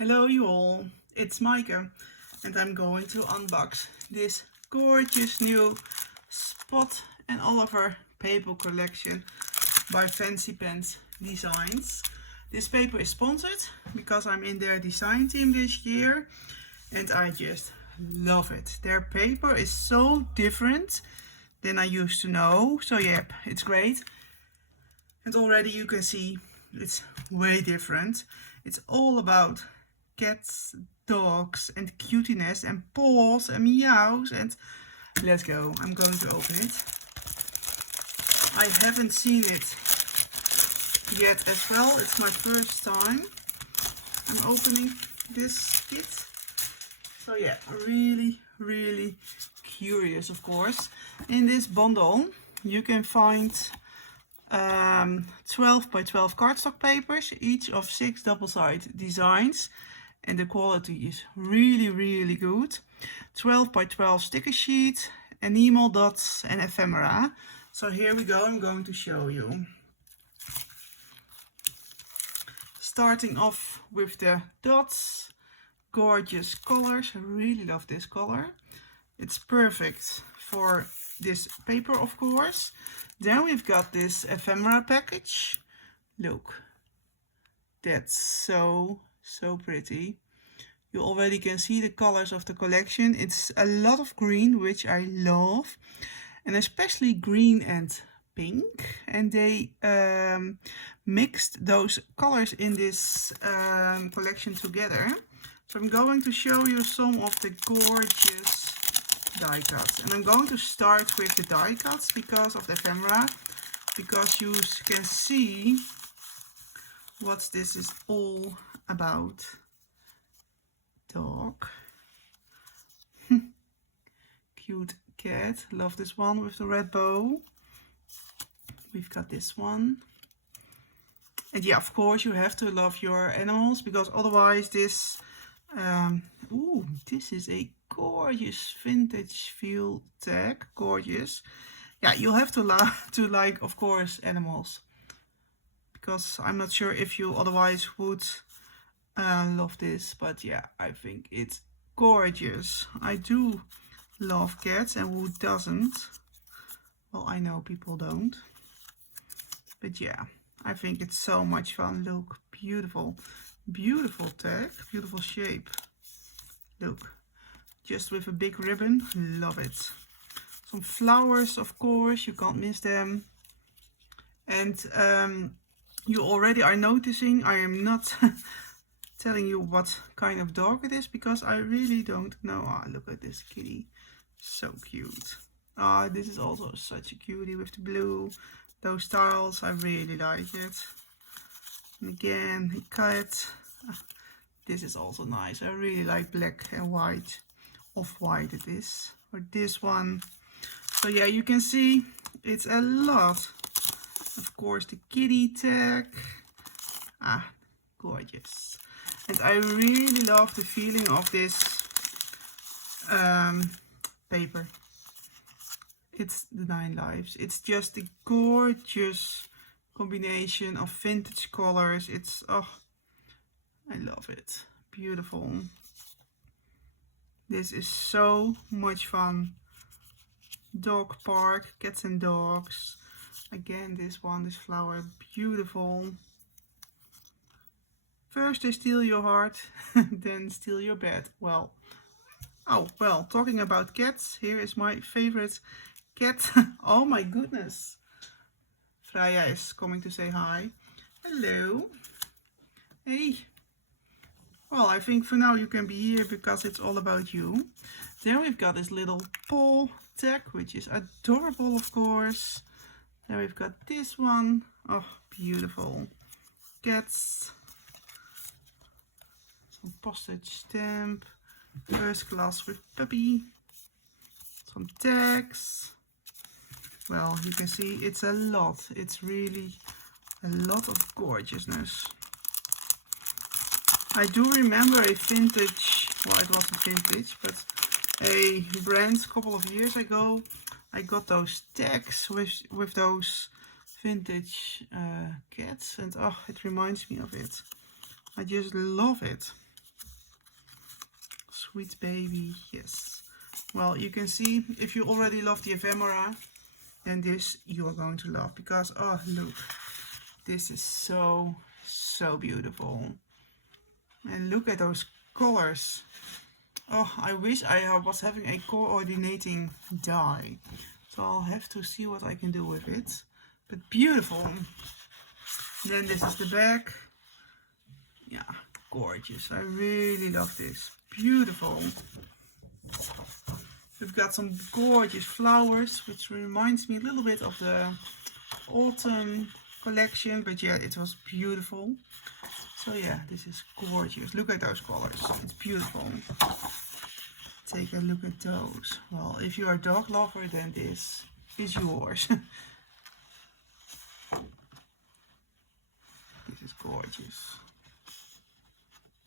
Hello you all, it's Maaike and I'm going to unbox this gorgeous new Spot and Oliver paper collection by Fancy Pants Designs. This paper is sponsored because I'm in their design team this year and I just love it. Their paper is so different than I used to know, so yep, it's great. And already you can see it's way different. It's all about cats, dogs and cutiness and paws and meows, and let's go. I'm going to open it. I haven't seen it yet as well. It's my first time I'm opening this kit. So yeah, really curious, of course. In this bundle you can find 12 by 12 cardstock papers, each of 6 double-sided designs, and the quality is really good. 12 by 12 sticker sheet, enamel dots and ephemera. So here we go, I'm going to show you. Starting off with the dots, gorgeous colors. I really love this color. It's perfect for this paper, of course. Then we've got this ephemera package. Look, that's so pretty. You already can see the colors of the collection. It's a lot of green, which I love, and especially green and pink, and they mixed those colors in this collection together. So I'm going to show you some of the gorgeous die cuts, and I'm going to start with the die cuts because of the ephemera, because you can see what this is all about. Dog. Cute cat. Love this one with the red bow. We've got this one. And yeah, of course you have to love your animals, because otherwise this ooh, this is a gorgeous vintage feel tag. Gorgeous. Yeah, you'll have to like, of course, animals, because I'm not sure if you otherwise would love this, but yeah, I think it's gorgeous. I do love cats, and who doesn't? Well, I know people don't, but yeah, I think it's so much fun. Look, beautiful tag, beautiful shape. Look, just with a big ribbon. Love it. Some flowers, of course, you can't miss them. And you already are noticing I am not telling you what kind of dog it is, because I really don't know. Ah, look at this kitty, so cute. Ah, this is also such a cutie with the blue, those tiles. I really like it. And again, a cat. This is also nice. I really like black and white, off-white it is, or this one. So yeah, you can see it's a lot. Of course, the kitty tag. Ah, gorgeous. And I really love the feeling of this paper. It's the 9 Lives. It's just a gorgeous combination of vintage colors. It's, oh, I love it. Beautiful. This is so much fun. Dog park, cats and dogs. Again, this one, this flower, beautiful. First they steal your heart, then steal your bed. Well, oh, well, talking about cats, here is my favorite cat. Oh my goodness. Freya is coming to say hi. Hello. Hey. Well, I think for now you can be here because it's all about you. Then we've got this little paw tag, which is adorable, of course. Then we've got this one. Oh, beautiful. Cats. Some postage stamp. First class with puppy. Some tags. Well, you can see it's a lot. It's really a lot of gorgeousness. I do remember a vintage, well, it wasn't vintage, but a brand a couple of years ago. I got those tags with those vintage cats, and oh, it reminds me of it. I just love it. sweet baby. Yes. Well, you can see if you already love the ephemera, then this you are going to love, because oh look, this is so beautiful. And look at those colors. Oh, I wish I was having a coordinating die. So I'll have to see what I can do with it. But beautiful. Then this is the back. Yeah, gorgeous. I really love this. Beautiful. We've got some gorgeous flowers, which reminds me a little bit of the autumn collection. But yeah, it was beautiful. So yeah, this is gorgeous. Look at those colors. It's beautiful. Take a look at those. Well, if you are a dog lover, then this is yours. This is gorgeous.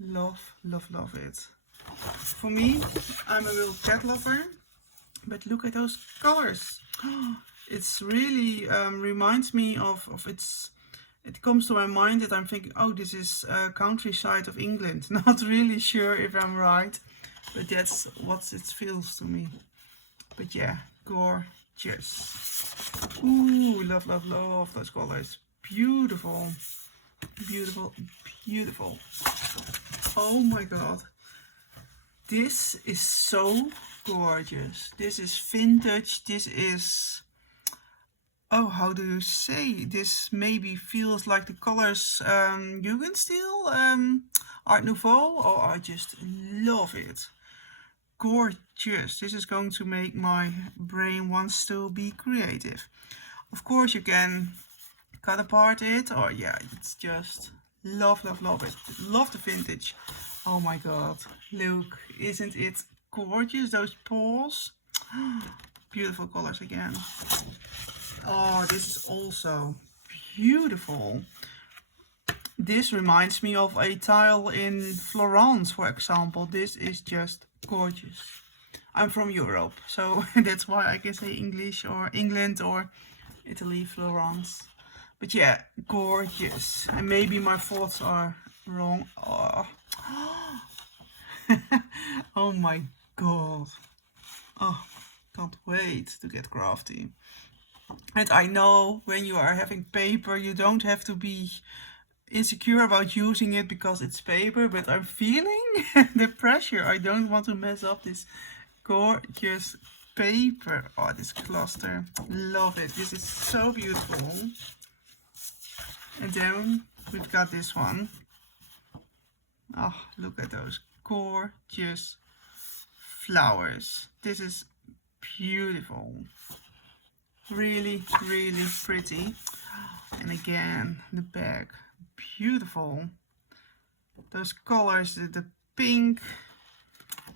Love, love, love it. For me, I'm a real cat lover. But look at those colors. It's really reminds me of its... It comes to my mind that I'm thinking, oh, this is countryside of England. Not really sure if I'm right, but that's what it feels to me. But yeah, gorgeous. Ooh, love, love, love those colors. Beautiful, beautiful, beautiful. Oh my god. This is so gorgeous. This is vintage. This is... Oh, how do you say? This maybe feels like the colors Jugendstil, Art Nouveau. Oh, I just love it. Gorgeous. This is going to make my brain wants to be creative. Of course, you can cut apart it, or yeah, it's just love, love, love it. Love the vintage. Oh my god. Look, isn't it gorgeous? Those paws. Beautiful colors again. Oh, this is also beautiful. This reminds me of a tile in Florence, for example. This is just gorgeous. I'm from Europe, so that's why I can say English or England or Italy, Florence. But yeah, gorgeous. And maybe my thoughts are wrong. Oh, oh my god. Oh, can't wait to get crafty. And I know when you are having paper, you don't have to be insecure about using it because it's paper, but I'm feeling the pressure. I don't want to mess up this gorgeous paper. Oh, this cluster. Love it. This is so beautiful. And then we've got this one. Oh, look at those gorgeous flowers. This is beautiful. Really, really pretty. And again, the back, beautiful. Those colors, the pink,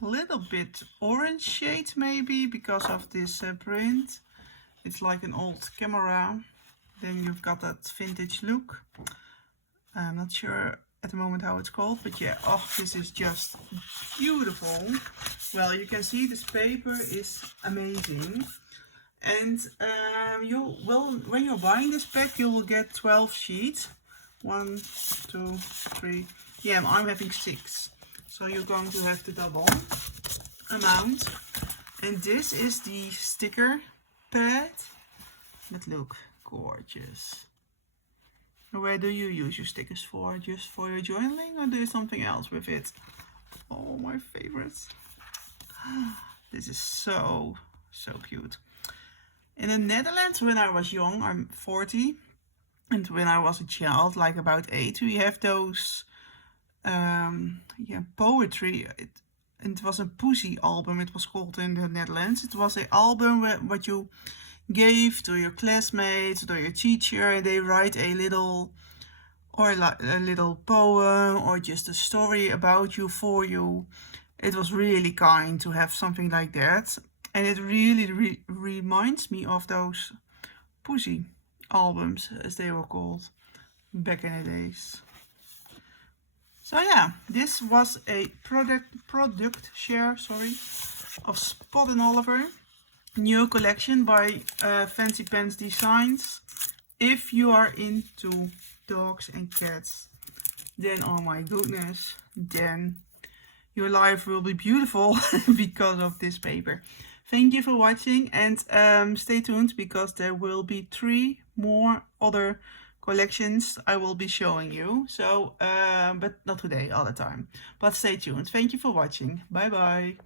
a little bit orange shade maybe because of this print. It's like an old camera. Then you've got that vintage look. I'm not sure at the moment how it's called, but yeah, oh, this is just beautiful. Well, you can see this paper is amazing. And you will, when you're buying this pack, you will get 12 sheets. 1, 2, 3. Yeah, I'm having 6. So you're going to have the double amount. And this is the sticker pad. But look, gorgeous. Where do you use your stickers for? Just for your journaling, or do something else with it? Oh, my favorites. This is so cute. In the Netherlands, when I was young, I'm 40, and when I was a child, like about 8, we have those poetry. It was a poesie album, it was called in the Netherlands. It was an album what you gave to your classmates, to your teacher, and they write a little poem or just a story about you, for you. It was really kind to have something like that. And it really reminds me of those poesie albums, as they were called back in the days. So yeah, this was a product share, of Spot & Oliver. New collection by Fancy Pants Designs. If you are into dogs and cats, then oh my goodness, then your life will be beautiful because of this paper. Thank you for watching, and stay tuned because there will be 3 more other collections I will be showing you. So, but not today, all the time. But stay tuned. Thank you for watching. Bye bye.